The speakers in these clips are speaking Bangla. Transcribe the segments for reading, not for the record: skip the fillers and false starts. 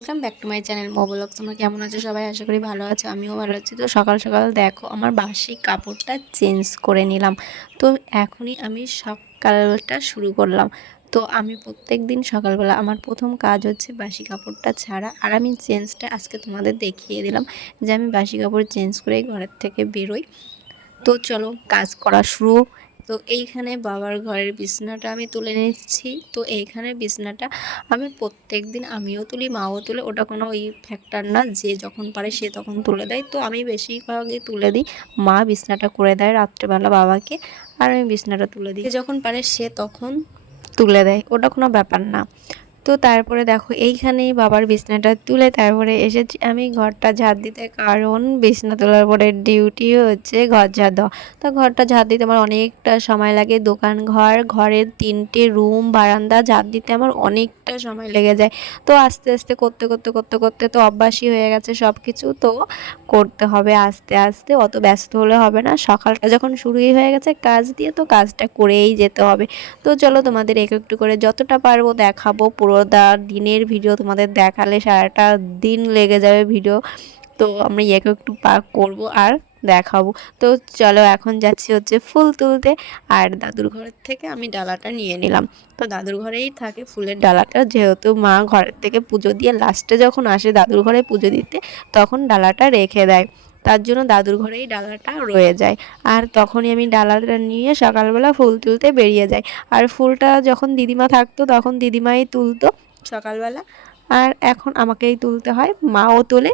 Welcome back to my channel মোবালক। তোমরা কেমন আছো সবাই? আশা করি ভালো আছো, আমিও ভালো আছি। তো সকাল সকাল দেখো আমার বাসি কাপড়টা চেঞ্জ করে নিলাম। তো এখনই আমি সকালটা শুরু করলাম। তো আমি প্রত্যেক দিন সকালবেলা আমার প্রথম কাজ হচ্ছে বাসি কাপড়টা ছাড়া, আর আমি চেঞ্জটা আজকে তোমাদের দেখিয়ে দিলাম যে আমি বাসি কাপড় চেঞ্জ করেই ঘরের থেকে বেরোই। তো চলো কাজ করা শুরু। তো এইখানে বাবার ঘরের বিছানাটা আমি তুলে নিচ্ছি। তো এইখানে বিছানাটা আমি প্রত্যেক দিন আমিও তুলি, মাও তুলে, ওটা কোনো ওই ফ্যাক্টর না, যে যখন পারে সে তখন তুলে দেয়। তো আমি বেশিরভাগই তুলে দিই, মা বিছানাটা করে দেয় রাত্রেবেলা বাবাকে, আর আমি বিছানাটা তুলে দিই। যখন পারে সে তখন তুলে দেয়, ওটা কোনো ব্যাপার না। তো তারপরে দেখো এইখানেই বাবার বিছনাটা তুলে তারপরে এসেছি আমি ঘরটা ঝাড় দিতে, কারণ বিছনা তোলার পরে ডিউটি হচ্ছে ঘর ঝাড় দেওয়া। তো ঘরটা ঝাড় দিতে আমার অনেকটা সময় লাগে। দোকান ঘর, ঘরের 3টে রুম, বারান্দা ঝাড় দিতে আমার অনেকটা সময় লেগে যায়। তো আস্তে আস্তে করতে করতে করতে করতে তো অভ্যাসই হয়ে গেছে সব কিছু। তো করতে হবে আস্তে আস্তে, অত ব্যস্ত হলে হবে না। সকালটা যখন শুরুই হয়ে গেছে কাজ দিয়ে, তো কাজটা করেই যেতে হবে। তো চলো তোমাদের একটু করে যতটা পারবো দেখাবো। পুরোটা দিনের ভিডিও তোমাদের দেখালে সারাটা দিন লেগে যাবে ভিডিও। তো আমরা একটু পাক করবো আর দেখাবো। তো চলো এখন যাচ্ছি হচ্ছে ফুল তুলতে। আর দাদুর ঘরের থেকে আমি ডালাটা নিয়ে নিলাম। তো দাদুর ঘরেই থাকে ফুলের ডালাটা, যেহেতু মা ঘরের থেকে পুজো দিয়ে লাস্টে যখন আসে দাদুর ঘরে পুজো দিতে, তখন ডালাটা রেখে দেয়। তার জন্য দাদুর ঘরেই ডালাটা রয়ে যায়। আর তখনই আমি ডালাটা নিয়ে সকালবেলা ফুল তুলতে বেরিয়ে যাই। আর ফুলটা যখন দিদিমা থাকতো তখন দিদিমাই তুলতো সকালবেলা, আর এখন আমাকেই তুলতে হয়, মাও তোলে।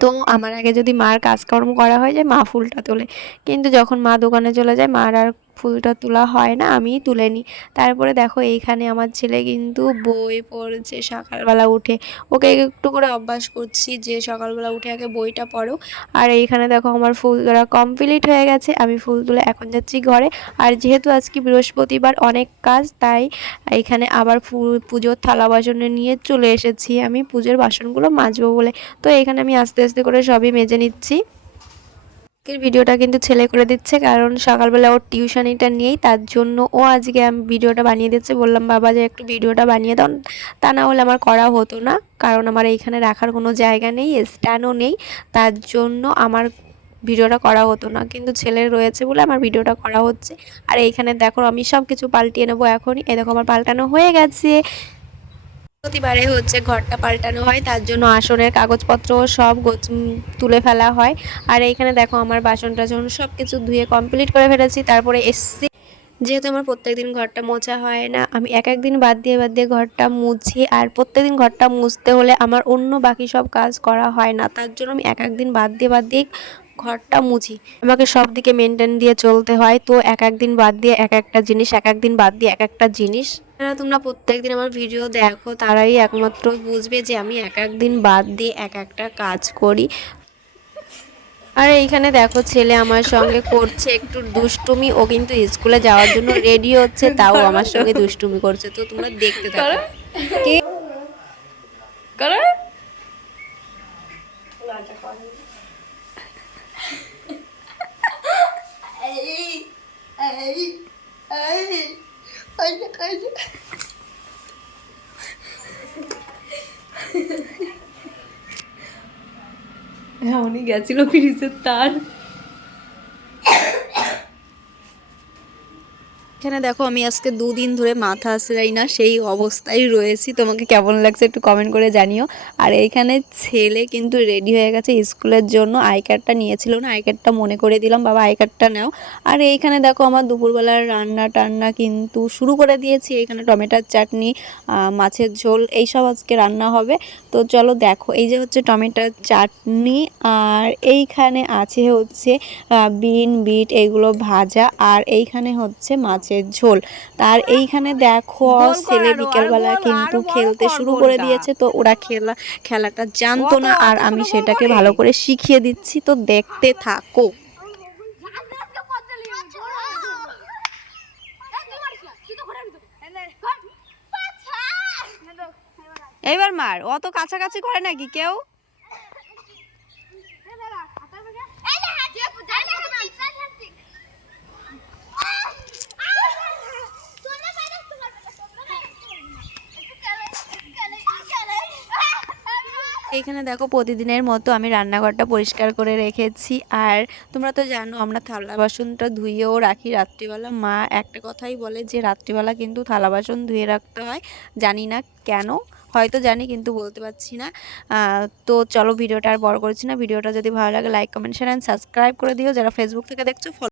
তো আমার আগে যদি মার কাজকর্ম করা হয়ে যায় মা ফুলটা তোলে, কিন্তু যখন মা দোকানে চলে যায় মার আর ফুলটা তোলা হয় না, আমিই তুলে নিই। তারপরে দেখো এইখানে আমার ছেলে কিন্তু বই পড়ছে সকালবেলা উঠে। ওকে একটু করে অভ্যাস করছি যে সকালবেলা উঠে আগে বইটা পড়ো। আর এইখানে দেখো আমার ফুল তোলা কমপ্লিট হয়ে গেছে, আমি ফুল তুলে এখন যাচ্ছি ঘরে। আর যেহেতু আজকে বৃহস্পতিবার অনেক কাজ, তাই এইখানে আবার পুজোর থালা বাসন নিয়ে চলে এসেছি আমি পুজোর বাসনগুলো মাজবো বলে। তো এখানে আমি আস্তে আস্তে করে সবই মেজে নিচ্ছি। আজকের ভিডিওটা কিন্তু ছেলে করে দিচ্ছে, কারণ সকালবেলা ওর টিউশনিটা নিয়েই, তার জন্য ও আজকে আমি ভিডিওটা বানিয়ে দিচ্ছে। বললাম বাবা যে একটু ভিডিওটা বানিয়ে দাও, তা না হলে আমার করা হতো না, কারণ আমার এইখানে রাখার কোনো জায়গা নেই, স্ট্যান্ডও নেই, তার জন্য আমার ভিডিওটা করা হতো না। কিন্তু ছেলের রয়েছে বলে আমার ভিডিওটা করা হচ্ছে। আর এইখানে দেখো আমি সব কিছু পাল্টিয়ে নেবো এখনই। এই দেখো আমার পাল্টানো হয়ে গেছে। প্রতিবারে হচ্ছে ঘরটা পাল্টানো হয়, তার জন্য আসনের কাগজপত্র সব তুলে ফেলা হয়। আর এইখানে দেখো আমার বাসন টাসন সব কিছু ধুয়ে কমপ্লিট করে ফেলেছি, তারপরে এসছি। যেহেতু আমার প্রত্যেকদিন ঘরটা মোছা হয় না, আমি এক একদিন বাদ দিয়ে ঘরটা মুছি। আর প্রত্যেকদিন ঘরটা মুছতে হলে আমার অন্য বাকি সব কাজ করা হয় না, তার জন্য আমি এক একদিন বাদ দিয়ে ঘরটা মুছি। আমাকে সব দিকে মেনটেন দিয়ে চলতে হয়। তো এক একদিন বাদ দিয়ে এক একটা জিনিস, এক একদিন বাদ দিয়ে এক একটা জিনিস। যারা তোমরা প্রত্যেকদিন আমার ভিডিও দেখো তারাই একমাত্র বুঝবে যে আমি এক একদিন বাদ দিয়ে এক একটা কাজ করি। আর এইখানে দেখো ছেলে আমার সঙ্গে করছে একটু দুষ্টুমি। ও কিন্তু স্কুলে যাওয়ার জন্য রেডি হচ্ছে, তাও আমার সঙ্গে দুষ্টুমি করছে। তো তোমরা দেখতে থাকো। কে করো উনি গেছিল ফ্রিজের তার। এখানে দেখো আমি আজকে 2 দিন ধরে মাথা আসলাই না, সেই অবস্থায় রয়েছি। তোমাকে কেমন লাগছে একটু কমেন্ট করে জানিও। আর এইখানে ছেলে কিন্তু রেডি হয়ে গেছে স্কুলের জন্য। আই কার্ডটা নিয়েছিল না, আই কার্ডটা মনে করে দিলাম, বাবা আই কার্ডটা নাও। আর এইখানে দেখো আমার দুপুরবেলার রান্না টান্না কিন্তু শুরু করে দিয়েছি। এখানে টমেটোর চাটনি, মাছের ঝোল, এইসব আজকে রান্না হবে। তো চলো দেখো, এই যে হচ্ছে টমেটোর চাটনি, আর এইখানে আছে হচ্ছে বিট এগুলো ভাজা, আর এইখানে হচ্ছে মাছের ঝোল। তার এইখানে দেখো ছেলে বিকেলবেলা কিন্তু খেলতে শুরু করে দিয়েছে। তো ওরা খেলাটা জানতো না, আর আমি সেটাকে ভালো করে শিখিয়ে দিচ্ছি। তো দেখতে থাকো। এইবার মার, অত কাছাকাছি করে নাকি কেউ? এখানে দেখো প্রতিদিনের মতো আমি রান্নাঘরটা পরিষ্কার করে রেখেছি। আর তোমরা তো জানো আমরা থালা বাসনটা ধুয়েও রাখি রাত্রিবেলা। মা একটা কথাই বলে যে রাত্রিবেলা কিন্তু থালা বাসন ধুয়ে রাখতে হয়, জানি না কেন, হয়তো জানি কিন্তু বলতে পারছি না। তো চলো ভিডিওটা আর বড় করছি না। ভিডিওটা যদি ভালো লাগে like comment share and subscribe করে দিও। যারা ফেসবুক থেকে দেখছো